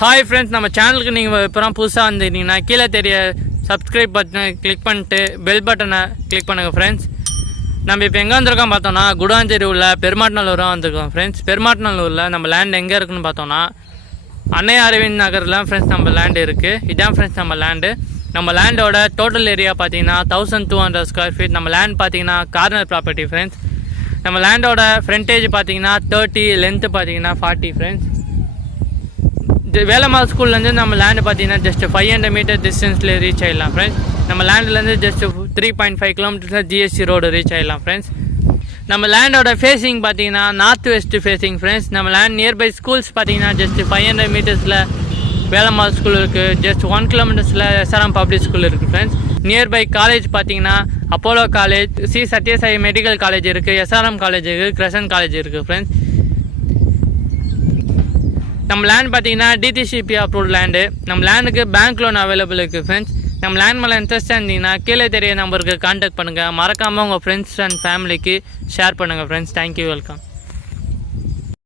Hi friends, நம்ம சேனலுக்கு நீங்கள் இப்போ புதுசாக வந்துருந்தீங்கன்னா கீழே தெரிய சப்ஸ்கிரைப் பட்டனை கிளிக் பண்ணிட்டு பெல் பட்டனை கிளிக் பண்ணுங்கள் ஃப்ரெண்ட்ஸ். நம்ம இப்போ எங்கே வந்திருக்கோம் பார்த்தோன்னா குடாஞ்சேரி உள்ள பெருமாட்நல்லூராக வந்திருக்கோம் ஃப்ரெண்ட்ஸ். பெருமாட்நல்லூரில் நம்ம லேண்ட் எங்கே இருக்குன்னு பார்த்தோன்னா அன்னை அரவிந்த் நகரில் ஃப்ரெண்ட்ஸ் நம்ம லேண்டு இருக்குது. இதான் ஃப்ரெண்ட்ஸ் நம்ம லேண்டு. நம்ம லேண்டோட டோட்டல் ஏரியா பார்த்தீங்கன்னா 1200 ஸ்கொயர் ஃபீட். நம்ம லேண்ட் பார்த்தீங்கன்னா கார்னர் ப்ராப்பர்ட்டி ஃப்ரெண்ட்ஸ். நம்ம லேண்டோட ஃப்ரண்டேஜ் பார்த்தீங்கன்னா 30, லென்த்து பார்த்தீங்கன்னா 40 ஃப்ரெண்ட்ஸ். வேலம்மாள் ஸ்கூல்லேருந்து நம்ம லேண்டு பார்த்தீங்கன்னா ஜஸ்ட் 500 மீட்டர் டிஸ்டன்ஸில் ரீச் ஆகிடலாம் ஃப்ரெண்ட்ஸ். நம்ம லேண்ட்லேருந்து ஜஸ்ட் 3.5 கிலோமீட்டர்ஸில் ஜிஎஸ்டி ரோடு ரீச் ஆகிடலாம் ஃப்ரெண்ட்ஸ். நம்ம லேண்டோட ஃபேஸிங் பார்த்தீங்கன்னா நார்த் வெஸ்ட் ஃபேஸிங் ஃப்ரெண்ட்ஸ். நம்ம லேண்ட் நியர்பை ஸ்கூல்ஸ் பார்த்தீங்கன்னா ஜஸ்ட் 500 மீட்டர்ஸில் வேலம்மாள் ஸ்கூல் இருக்குது. ஜஸ்ட் 1 கிலோமீட்டர்ஸில் எஸ்ஆர்எம் பப்ளிக் ஸ்கூல் இருக்குது ஃப்ரெண்ட்ஸ். நியர்பை காலேஜ் பார்த்தீங்கன்னா Apollo college, C Sathya Sai medical college இருக்குது, எஸ்ஆர்எம் காலேஜ் இருக்குது, கிரசன்ட் காலேஜ் இருக்குது ஃப்ரெண்ட்ஸ். நம்ம லேண்ட் பார்த்தீங்கன்னா டிடிசிபி அப்ரூவ்ட் லேண்டு. நம்ம லேண்டுக்கு பேங்க் லோன் அவைலபிள் இருக்குது ஃப்ரெண்ட்ஸ். நம்ம லேண்ட் மேலே இன்ட்ரெஸ்ட்டாக இருந்தீங்கன்னா கீழே தெரிய நம்பருக்கு கான்டாக்ட் பண்ணுங்கள். மறக்காமல் உங்கள் ஃப்ரெண்ட்ஸ் அண்ட் ஃபேமிலிக்கு ஷேர் பண்ணுங்கள் ஃப்ரெண்ட்ஸ். Thank you, welcome.